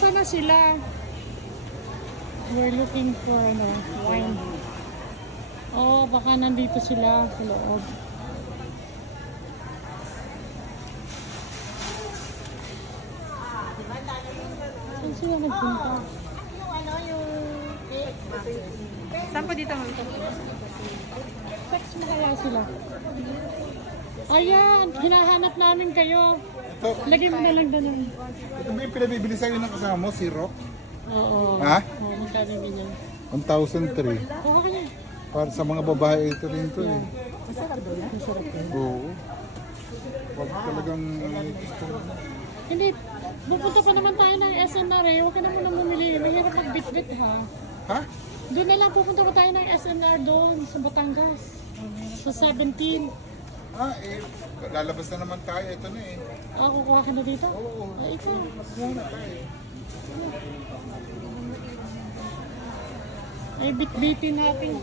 Asa na sila? We're looking for wine. Oh, baka nandito sila sa loob. Saan sila nagpunta? Saan po dito, ma'am? Sex mo kaya sila? Ayan, hinahanap namin kayo. Ito, Lagyan mo na lang doon. ito ba yung pinabibili sa'yo ng kasama mo, si Rock? Oo. Ha? Oo, magkano ganyan. 1,003. Kuha ka niya. Para sa mga babae ito rin to eh. Masarap yun. Oo. Pag talagang gusto. Hindi, pupunta pa naman tayo ng SNR eh. Huwag ka na muna bumili. Mahirap magbit-bit ha. Ha? Doon na lang, pupunta pa tayo ng SNR doon sa Batangas. Sa 17. Ah, eh, lalabas na naman tayo. Ito na eh. Kukuha ka na dito? Oo. Ay, ikaw. Muna tayo. Ay, bit-bitin natin.